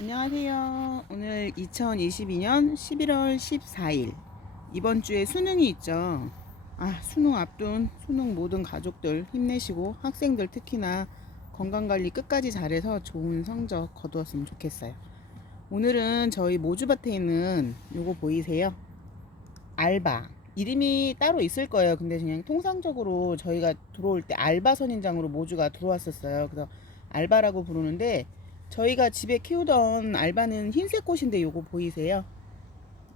안녕하세요. 오늘 2022년 11월 14일. 이번 주에 수능이 있죠. 아, 수능 앞둔 수능 모든 가족들 힘내시고 학생들 특히나 건강관리 끝까지 잘해서 좋은 성적 거두었으면 좋겠어요. 오늘은 저희 모주밭에 있는 요거 보이세요? 알바. 이름이 따로 있을 거예요. 근데 그냥 통상적으로 저희가 들어올 때 알바 선인장으로 모주가 들어왔었어요. 그래서 알바라고 부르는데 저희가 집에 키우던 알바는 흰색 꽃인데 요거 보이세요?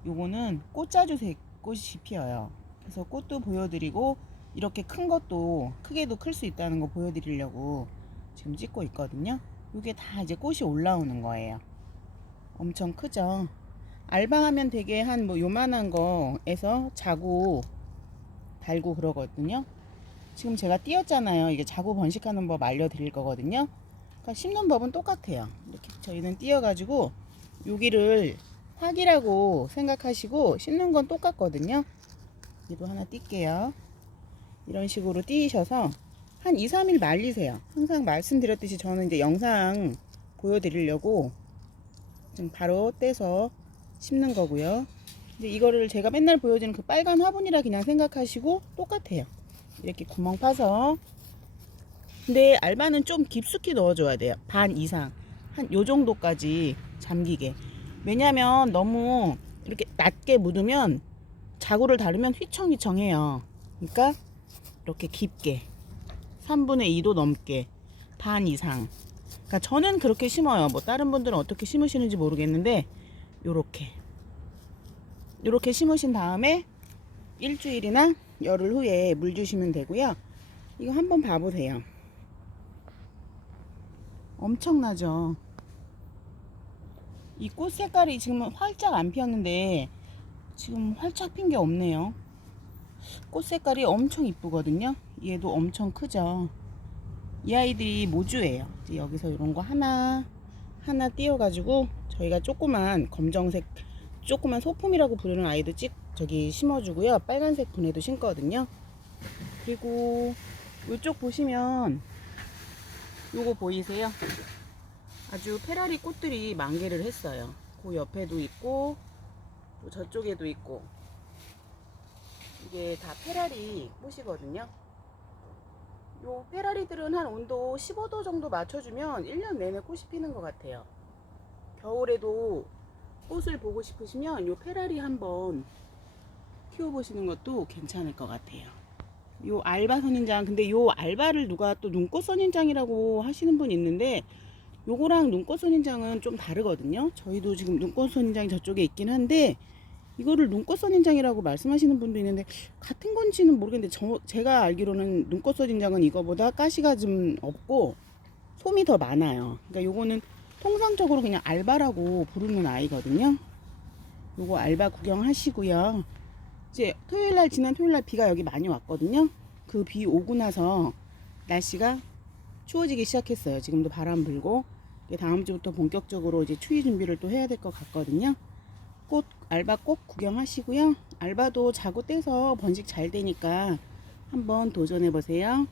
요거는 꽃자주색 꽃이 피어요. 그래서 꽃도 보여드리고 이렇게 큰 것도 크게도 클 수 있다는 거 보여드리려고 지금 찍고 있거든요. 요게 다 이제 꽃이 올라오는 거예요. 엄청 크죠? 알바하면 되게 한 뭐 요만한 거에서 자구 달고 그러거든요. 지금 제가 띄었잖아요. 이게 자구 번식하는 법 알려드릴 거거든요. 그러니까 심는 법은 똑같아요. 이렇게 저희는 띄어가지고 여기를 확이라고 생각하시고 심는 건 똑같거든요. 얘도 하나 띄게요. 이런 식으로 띄셔서 한 2, 3일 말리세요. 항상 말씀드렸듯이 저는 이제 영상 보여드리려고 지금 바로 떼서 심는 거고요. 근데 이거를 제가 맨날 보여주는 그 빨간 화분이라 그냥 생각하시고 똑같아요. 이렇게 구멍 파서 근데 알바는 좀 깊숙이 넣어줘야 돼요. 반 이상. 한 요 정도까지 잠기게. 왜냐면 너무 이렇게 낮게 묻으면 자구를 다루면 휘청휘청해요. 그러니까 이렇게 깊게. 3분의 2도 넘게. 반 이상. 그러니까 저는 그렇게 심어요. 뭐 다른 분들은 어떻게 심으시는지 모르겠는데 요렇게. 요렇게 심으신 다음에 일주일이나 열흘 후에 물 주시면 되고요. 이거 한번 봐보세요. 엄청나죠? 이 꽃 색깔이 지금 활짝 안 피었는데 지금 활짝 핀 게 없네요. 꽃 색깔이 엄청 이쁘거든요. 얘도 엄청 크죠. 이 아이들이 모주예요. 이제 여기서 이런 거 하나 하나 띄워가지고 저희가 조그만 검정색 조그만 소품이라고 부르는 아이도 찍 저기 심어주고요. 빨간색 분에도 심거든요. 그리고 이쪽 보시면 요거 보이세요? 아주 페라리 꽃들이 만개를 했어요. 그 옆에도 있고 또 저쪽에도 있고 이게 다 페라리 꽃이거든요. 요 페라리들은 한 온도 15도 정도 맞춰주면 1년 내내 꽃이 피는 것 같아요. 겨울에도 꽃을 보고 싶으시면 요 페라리 한번 키워보시는 것도 괜찮을 것 같아요. 요 알바 선인장 근데 요 알바를 누가 또 눈꽃 선인장이라고 하시는 분 있는데 요거랑 눈꽃 선인장은 좀 다르거든요. 저희도 지금 눈꽃 선인장이 저쪽에 있긴 한데 이거를 눈꽃 선인장이라고 말씀하시는 분도 있는데 같은 건지는 모르겠는데 저, 제가 알기로는 눈꽃 선인장은 이거보다 가시가 좀 없고 솜이 더 많아요. 그러니까 요거는 통상적으로 그냥 알바라고 부르는 아이거든요. 요거 알바 구경하시고요. 이제 토요일 날 지난 토요일 날 비가 여기 많이 왔거든요. 그 비 오고 나서 날씨가 추워지기 시작했어요. 지금도 바람 불고 다음 주부터 본격적으로 이제 추위 준비를 또 해야 될 것 같거든요. 꽃 알바 꼭 구경하시고요. 알바도 자고 떼서 번식 잘 되니까 한번 도전해 보세요.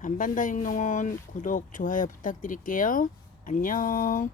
반반다 육농원 구독 좋아요 부탁드릴게요. 안녕.